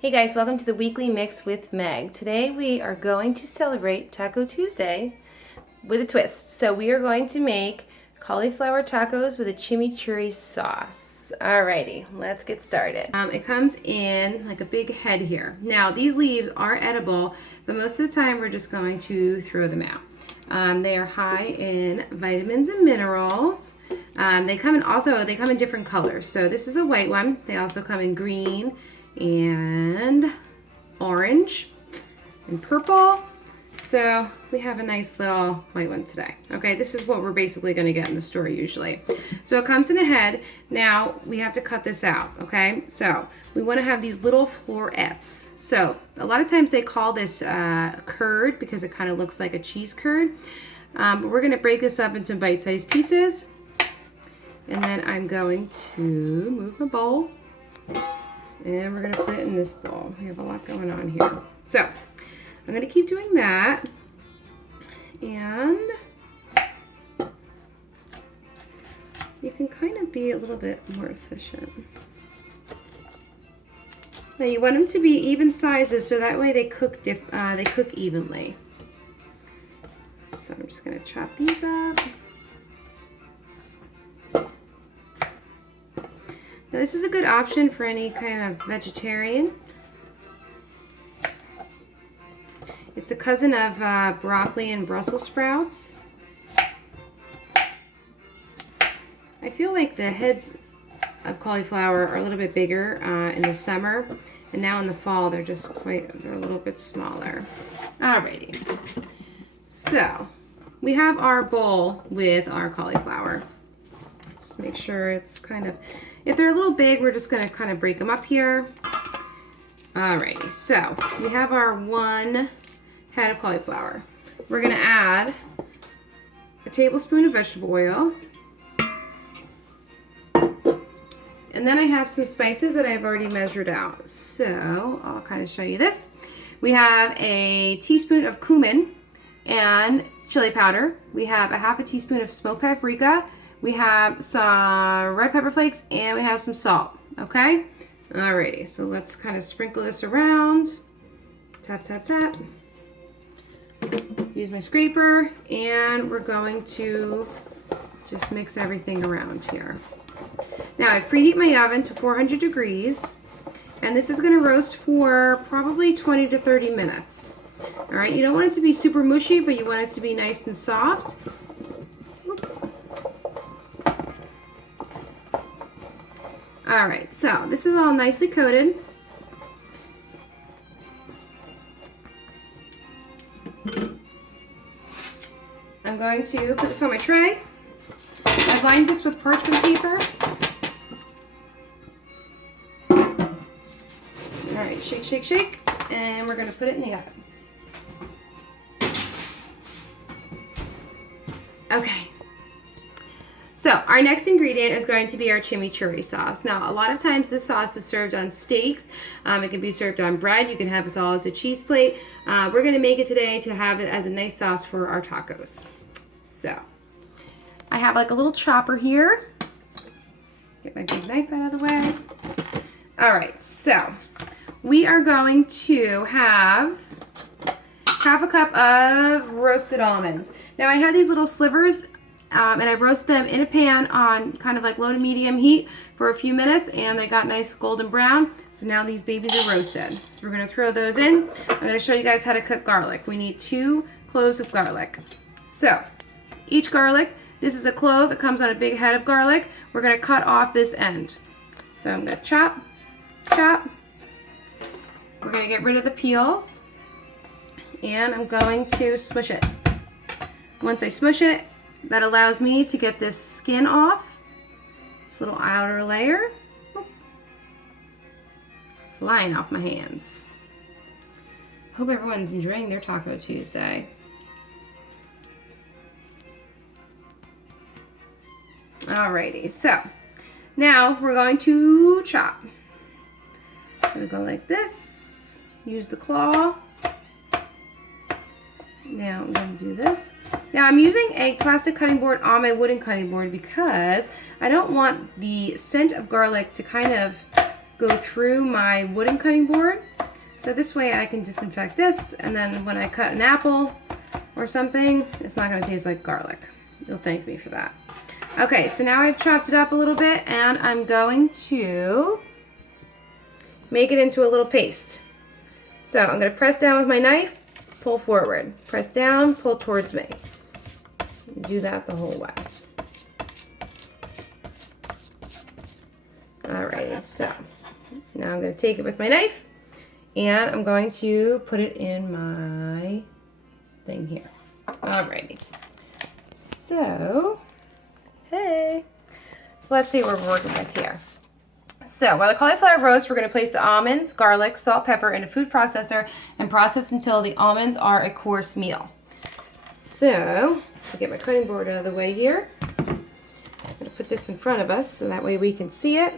Hey guys, welcome to the Weekly Mix with Meg. Today we are going to celebrate Taco Tuesday with a twist. So we are going to make cauliflower tacos with a chimichurri sauce. Alrighty, let's get started. It comes in like a big head here. Now these leaves are edible, but most of the time we're just going to throw them out. They are high in vitamins and minerals. They come in different colors. So this is a white one. They also come in green and orange and purple. So we have a nice little white one today. Okay, this is what we're basically going to get in the store usually. So it comes in a head. Now we have to cut this out. Okay, so we want to have these little florets. So a lot of times they call this curd because it kind of looks like a cheese curd. But we're going to break this up into bite-sized pieces. And then I'm going to move my bowl. And we're going to put it in this bowl. We have a lot going on here. So I'm going to keep doing that. And you can kind of be a little bit more efficient. Now you want them to be even sizes so that way they cook evenly. So I'm just going to chop these up. Now this is a good option for any kind of vegetarian. It's the cousin of broccoli and Brussels sprouts. I feel like the heads of cauliflower are a little bit bigger in the summer, and now in the fall they're a little bit smaller. Alrighty. So we have our bowl with our cauliflower. Just make sure it's kind of, if they're a little big, we're just going to kind of break them up here. Alrighty, so we have our one head of cauliflower. We're going to add a tablespoon of vegetable oil. And then I have some spices that I've already measured out. So I'll kind of show you this. We have a teaspoon of cumin and chili powder. We have a half a teaspoon of smoked paprika. We have some red pepper flakes, and we have some salt, okay? Alrighty, so let's kind of sprinkle this around. Tap, tap, tap. Use my scraper, and we're going to just mix everything around here. Now, I preheat my oven to 400 degrees, and this is gonna roast for probably 20 to 30 minutes. Alright, you don't want it to be super mushy, but you want it to be nice and soft. Alright, so this is all nicely coated. I'm going to put this on my tray. I lined this with parchment paper. Alright, shake, shake, shake, and we're going to put it in the oven. Okay. So our next ingredient is going to be our chimichurri sauce. Now, a lot of times this sauce is served on steaks. It can be served on bread. You can have this all as a cheese plate. We're going to make it today to have it as a nice sauce for our tacos. So I have like a little chopper here. Get my big knife out of the way. All right, so we are going to have half a cup of roasted almonds. Now I have these little slivers. And I roast them in a pan on kind of like low to medium heat for a few minutes, and they got nice golden brown. So now these babies are roasted. So we're going to throw those in. I'm going to show you guys how to cook garlic. We need 2 cloves of garlic. So each garlic, this is a clove. It comes on a big head of garlic. We're going to cut off this end. So I'm going to chop, chop. We're going to get rid of the peels, and I'm going to smush it. Once I smush it, that allows me to get this skin off, this little outer layer, flying off my hands. Hope everyone's enjoying their Taco Tuesday. Alrighty, so now we're going to chop. I'm gonna go like this, use the claw. Now I'm going to do this. Now I'm using a plastic cutting board on my wooden cutting board because I don't want the scent of garlic to kind of go through my wooden cutting board. So this way I can disinfect this, and then when I cut an apple or something, it's not gonna taste like garlic. You'll thank me for that. Okay, so now I've chopped it up a little bit, and I'm going to make it into a little paste. So I'm gonna press down with my knife, pull forward. Press down, pull towards me. Do that the whole way. Alrighty, so now I'm gonna take it with my knife, and I'm going to put it in my thing here. Alrighty. So, hey. So let's see what we're working with here. So while the cauliflower roasts, we're going to place the almonds, garlic, salt, pepper in a food processor and process until the almonds are a coarse meal. So, I'll get my cutting board out of the way here. I'm going to put this in front of us so that way we can see it.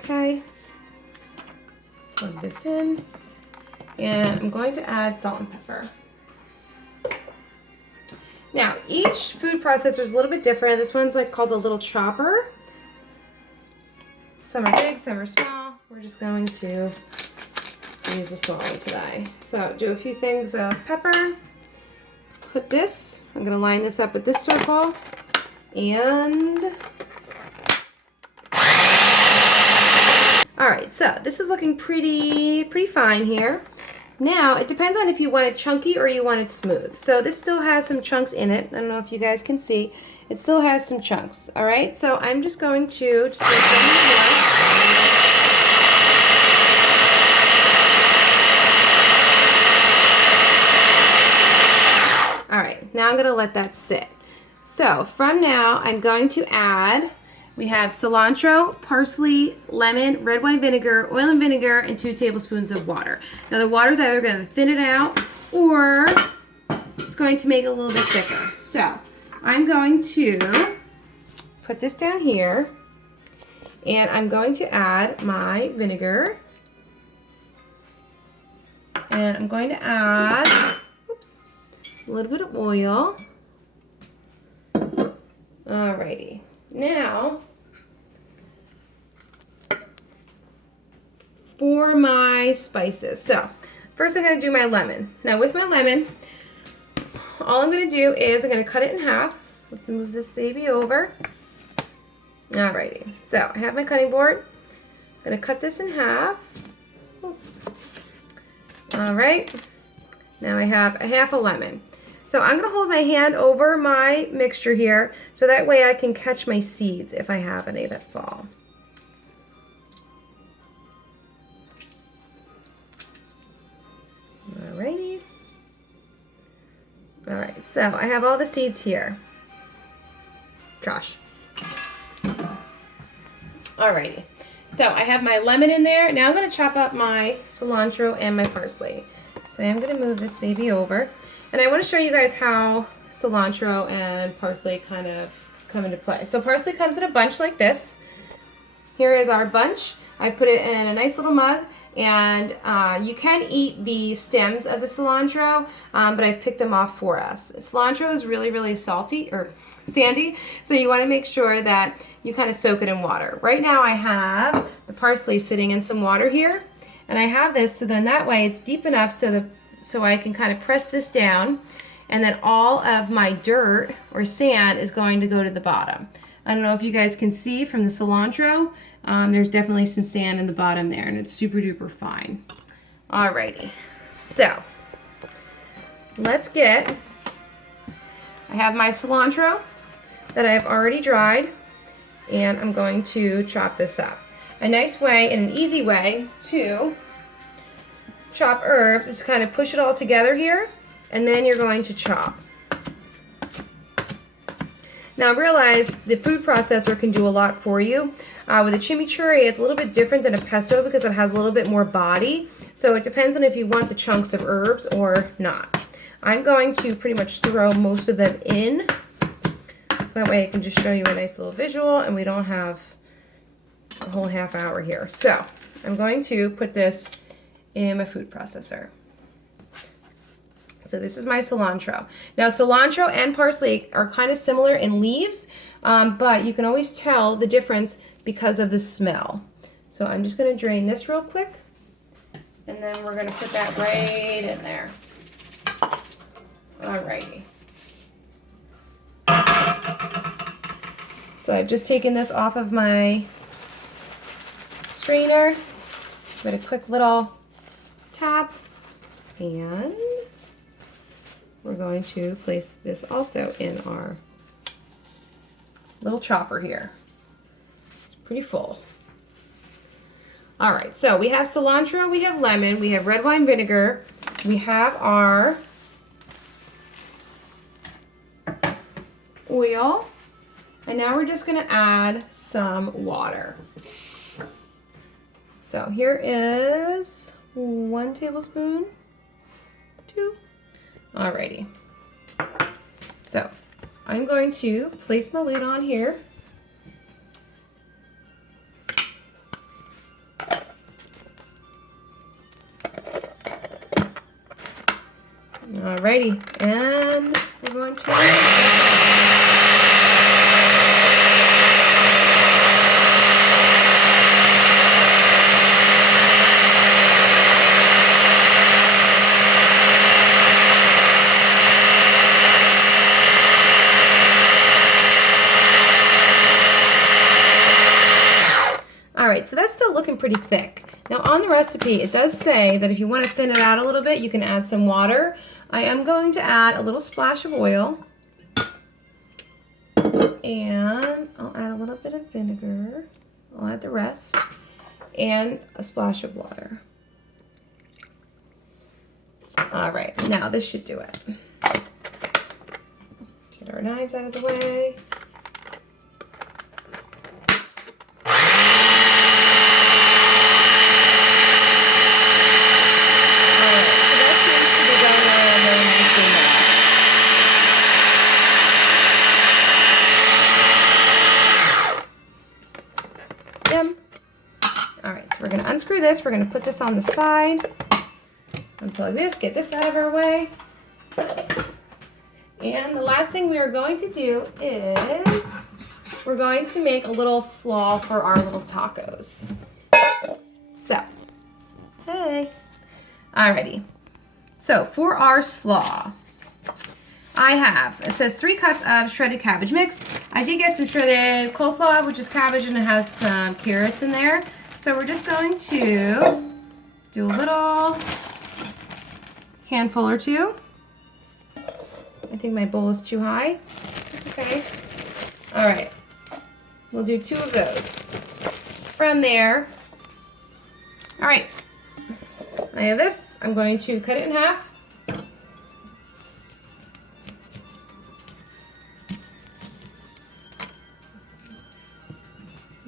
Okay. Plug this in. And I'm going to add salt and pepper. Now, each food processor is a little bit different. This one's like called a little chopper. Some are big, some are small. We're just going to use a small one today. So do a few things of pepper. Put this, I'm gonna line this up with this circle. And, all right, so this is looking pretty fine here. Now, it depends on if you want it chunky or you want it smooth. So this still has some chunks in it. I don't know if you guys can see. It still has some chunks, all right? So I'm just going to just place some more. All right, now I'm gonna let that sit. So from now, I'm going to add, we have cilantro, parsley, lemon, red wine vinegar, oil and vinegar, and 2 tablespoons of water. Now the water is either going to thin it out or it's going to make it a little bit thicker. So I'm going to put this down here, and I'm going to add my vinegar. And I'm going to add, oops, a little bit of oil. Alrighty. Now, for my spices. So, first I'm going to do my lemon. Now, with my lemon, all I'm going to do is I'm going to cut it in half. Let's move this baby over. Alrighty. So, I have my cutting board. I'm going to cut this in half. Alright. Now I have a half a lemon. So I'm going to hold my hand over my mixture here so that way I can catch my seeds if I have any that fall. Alrighty. Alright, so I have all the seeds here. Josh. Alrighty. So I have my lemon in there. Now I'm going to chop up my cilantro and my parsley. So I'm going to move this baby over. And I want to show you guys how cilantro and parsley kind of come into play. So parsley comes in a bunch like this. Here is our bunch. I put it in a nice little mug, and you can eat the stems of the cilantro, but I've picked them off for us. Cilantro is really salty or sandy, so you want to make sure that you kind of soak it in water. Right now I have the parsley sitting in some water here, and I have this so then that way it's deep enough so I can kind of press this down, and then all of my dirt or sand is going to go to the bottom. I don't know if you guys can see from the cilantro, there's definitely some sand in the bottom there, and it's super duper fine. Alrighty, so let's get, I have my cilantro that I've already dried, and I'm going to chop this up. A nice way and an easy way to chop herbs is kind of push it all together here, and then you're going to chop. Now realize the food processor can do a lot for you. With a chimichurri, it's a little bit different than a pesto because it has a little bit more body. So it depends on if you want the chunks of herbs or not. I'm going to pretty much throw most of them in. So that way I can just show you a nice little visual and we don't have a whole half hour here. So I'm going to put this in my food processor. So this is my cilantro. Now cilantro and parsley are kind of similar in leaves, but you can always tell the difference because of the smell. So I'm just gonna drain this real quick, and then we're gonna put that right in there. Alrighty. So I've just taken this off of my strainer with a quick little tap, and we're going to place this also in our little chopper here. It's pretty full. All right, so we have cilantro, we have lemon, we have red wine vinegar, we have our oil, and now we're just gonna add some water. So here is 1 tablespoon, 2. Alrighty. So I'm going to place my lid on here. Alrighty, and we're going to Alright, so that's still looking pretty thick. Now on the recipe, it does say that if you want to thin it out a little bit, you can add some water. I am going to add a little splash of oil, and I'll add a little bit of vinegar. I'll add the rest, and a splash of water. Alright, now this should do it. Get our knives out of the way. Alright, so we're going to unscrew this. We're going to put this on the side. Unplug this, get this out of our way. And the last thing we are going to do is we're going to make a little slaw for our little tacos. So, hey. Alrighty. So for our slaw, I have, it says 3 cups of shredded cabbage mix. I did get some shredded coleslaw, which is cabbage, and it has some carrots in there. So we're just going to do a little handful or two. I think my bowl is too high. That's okay. All right, we'll do 2 of those. From there, all right, I have this. I'm going to cut it in half.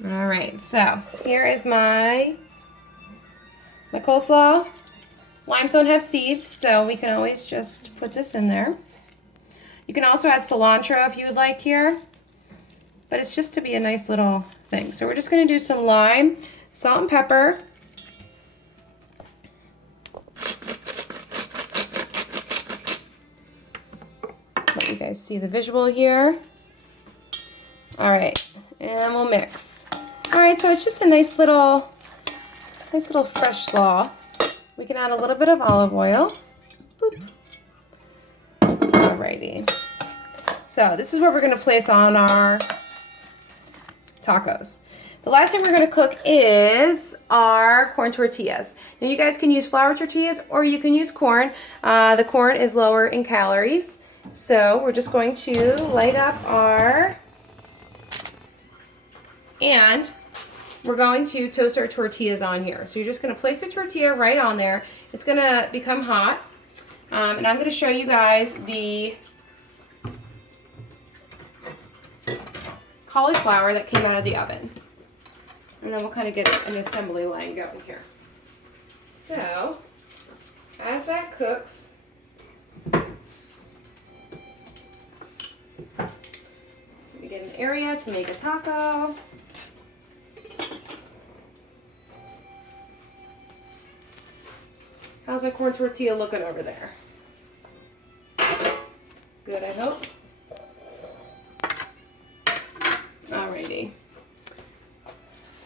All right, so here is my coleslaw. Limes don't have seeds, so we can always just put this in there. You can also add cilantro if you would like here, but it's just to be a nice little thing. So we're just going to do some lime, salt and pepper. Let you guys see the visual here. All right, and we'll mix. All right, so it's just a nice little fresh slaw. We can add a little bit of olive oil. Boop. Alrighty. So this is what we're gonna place on our tacos. The last thing we're gonna cook is our corn tortillas. Now you guys can use flour tortillas or you can use corn. The corn is lower in calories. So we're just going to light up our, and we're going to toast our tortillas on here. So you're just going to place the tortilla right on there. It's going to become hot. And I'm going to show you guys the cauliflower that came out of the oven. And then we'll kind of get an assembly line going here. So, as that cooks, we get an area to make a taco. How's my corn tortilla looking over there? Good, I hope. Alrighty.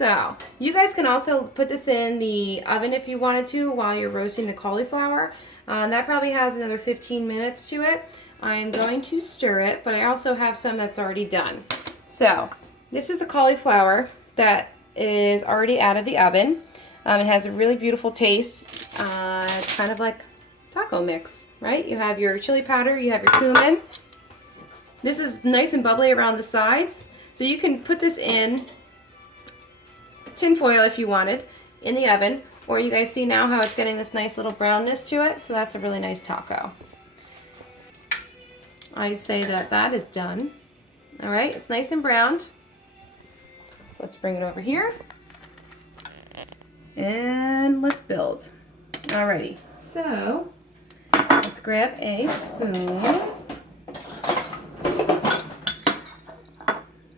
So, you guys can also put this in the oven if you wanted to while you're roasting the cauliflower. That probably has another 15 minutes to it. I'm going to stir it, but I also have some that's already done. So, this is the cauliflower that is already out of the oven. It has a really beautiful taste. It's kind of like taco mix, right? You have your chili powder, you have your cumin. This is nice and bubbly around the sides. So you can put this in tin foil if you wanted in the oven, or you guys see now how it's getting this nice little brownness to it, so that's a really nice taco. I'd say that that is done. All right, it's nice and browned. So let's bring it over here and let's build. Alrighty, so let's grab a spoon.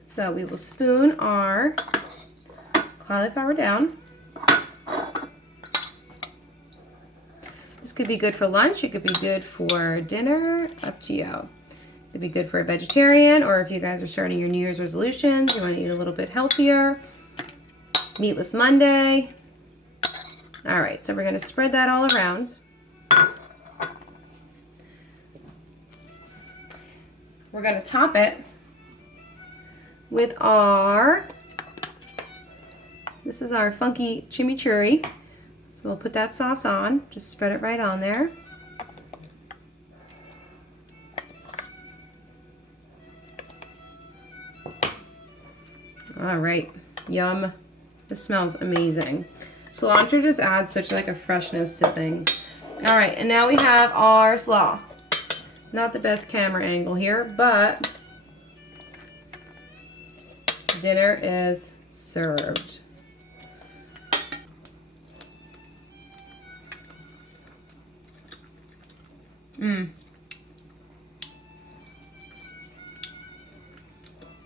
So we will spoon our cauliflower down. This could be good for lunch, it could be good for dinner, up to you. It could be good for a vegetarian, or if you guys are starting your New Year's resolutions, you want to eat a little bit healthier. Meatless Monday. All right, so we're going to spread that all around. We're going to top it with this is our funky chimichurri. So we'll put that sauce on, just spread it right on there. All right, yum. This smells amazing. Cilantro just adds such like a freshness to things. All right, and now we have our slaw. Not the best camera angle here, but dinner is served.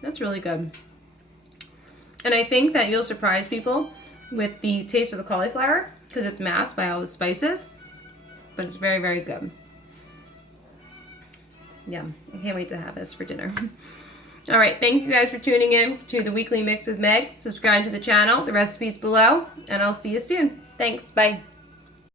That's really good. And I think that you'll surprise people with the taste of the cauliflower because it's masked by all the spices, but it's very, very good. Yum. I can't wait to have this for dinner. All right, thank you guys for tuning in to the Weekly Mix with Meg. Subscribe to the channel, the recipe's below, and I'll see you soon. Thanks, bye.